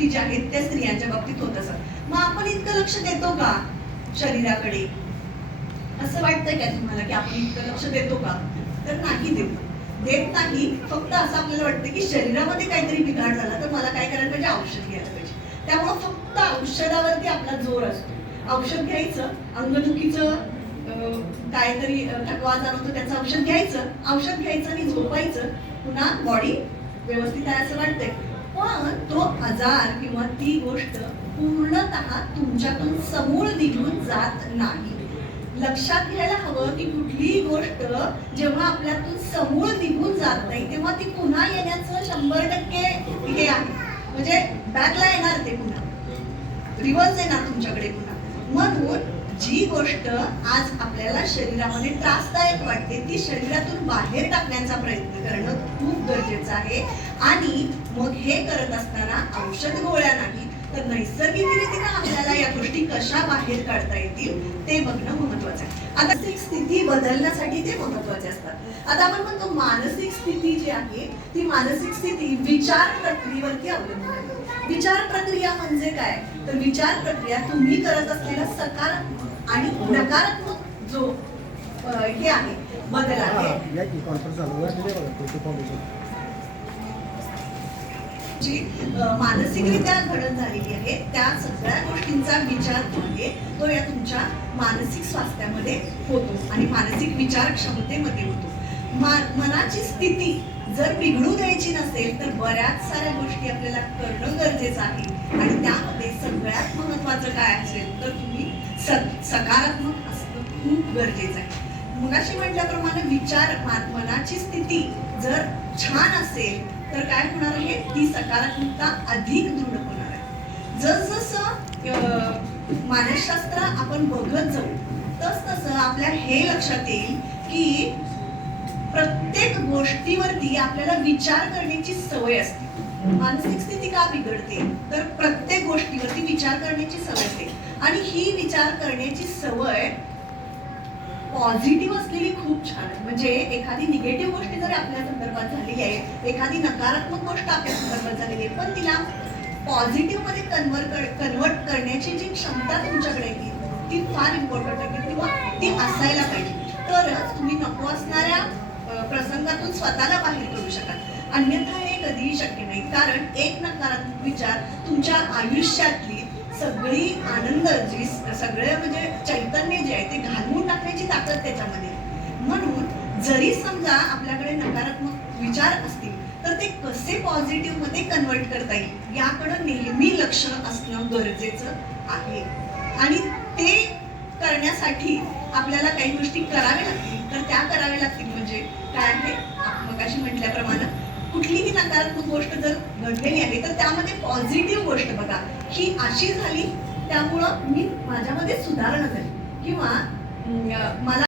गोष्टी ज्या आहेत त्या स्त्रियांच्या बाबतीत होत असतात. मग आपण इतकं लक्ष देतो का शरीराकडे? असं वाटतंय का तुम्हाला की आपण इतकं लक्ष देतो का? तर नाही देत नाही. फक्त असं आपल्याला वाटतं की शरीरामध्ये काहीतरी बिघाड झाला तर मला काय करायला पाहिजे, औषध घ्यायला पाहिजे. त्यामुळे फक्त औषधावरती आपला जोर असतो. औषध घ्यायचं, अंगदुखीचं काहीतरी थकवा जाणवतो त्याचं औषध घ्यायचं आणि झोपायचं, पुन्हा बॉडी व्यवस्थित आहे असं वाटतंय. पण तो आजार किंवा ती गोष्ट पूर्णतः तुमच्यातून समूळ निघून जात नाही. लक्षात घ्यायला हवं की कुठलीही गोष्ट जेव्हा आपल्यातून समूळ निघून जात नाही तेव्हा ती पुन्हा येण्याचं 100% हे आहे. म्हणजे बॅकला येणार, ते पुन्हा रिव्हर्स येणार तुमच्याकडे पुन्हा. म्हणून जी गोष्ट आज आपल्याला शरीरामध्ये त्रासदायक वाटते ती शरीरातून बाहेर टाकण्याचा प्रयत्न करणं खूप गरजेचं आहे. आणि मग हे करत असताना औषध गोळ्या नाही तर नैसर्गिकरित्या आपल्याला या गोष्टी कशा बाहेर काढता येतील ते बघणं महत्वाचं आहे. आता मानसिक स्थिती बदलण्यासाठी ते महत्वाचे असतात. आता आपण म्हणतो मानसिक स्थिती जी आहे ती मानसिक स्थिती विचार प्रक्रियेवरती अवलंबून आहे. विचार प्रक्रिया म्हणजे काय? तर विचार प्रक्रिया तुम्ही करत असलेला सकारात्मक आणि नकारात्मक जो हे आहे बदल आहे, जी मानसिकरित्या घडण झालेली आहे त्या सगळ्या गोष्टींचा विचार जो आहे तो या तुमच्या मानसिक स्वास्थ्यामध्ये होतो आणि मानसिक विचार क्षमतेमध्ये होतो. मनाची स्थिती जर बिघडू द्यायची नसेल तर बऱ्याच साऱ्या गोष्टी आपल्याला करणं गरजेचं आहे. आणि त्यामध्ये सगळ्यात महत्वाचं काय असेल तर तुम्ही सकारात्मक असणं खूप गरजेचं आहे. मगाशी म्हटल्याप्रमाणे विचार मनाची स्थिती जर छान असेल तर काय होणार आहे, ती सकारात्मकता अधिक दृढ होणार आहे. जसजसं मानसशास्त्र आपण बघत जाऊ तसतसं आपल्या हे लक्षात येईल की प्रत्येक गोष्टीवरती आपल्याला विचार करण्याची सवय असते. मानसिक स्थिती का बिघडते तर प्रत्येक गोष्टीवरती विचार करण्याची सवय असते. आणि ही विचार करण्याची सवय पॉझिटिव्ह असलेली खूप छान आहे. म्हणजे एखादी निगेटिव्ह गोष्ट जर आपल्या संदर्भात झालेली आहे, एखादी नकारात्मक गोष्ट आपल्या संदर्भात झालेली आहे, पण तिला पॉझिटिव्ह मध्ये कन्वर्ट करण्याची जी क्षमता तुमच्याकडे आहे ती फार इम्पॉर्टंट आहे किंवा ती असायला पाहिजे. तरच तुम्ही नको असणाऱ्या प्रसंगातून स्वतःला बाहेर करू शकाल. अन्यथा हे कधीही शक्य नाही. कारण एक नकारात्मक विचार तुमच्या आयुष्यातली सगळी आनंद जी सगळं म्हणजे चैतन्य जे आहे ते घालवून टाकण्याची ताकद त्याच्यामध्ये. म्हणून जरी समजा आपल्याकडे नकारात्मक विचार असतील तर ते कसे पॉझिटिव्ह मध्ये कन्वर्ट करता येईल याकडे नेहमी लक्ष असणं गरजेचं आहे. आणि ते करण्यासाठी आपल्याला काही गोष्टी कराव्या लागतील. तर त्या कराव्या लागतील म्हणजे काय आहे, मगाशी म्हटल्याप्रमाणे कुठलीही नकारात्मक गोष्ट जर घडलेली आहे तर त्यामध्ये पॉझिटिव्ह गोष्ट बघा, ही अशी झाली त्यामुळं मी माझ्यामध्ये सुधारणा झाली किंवा मला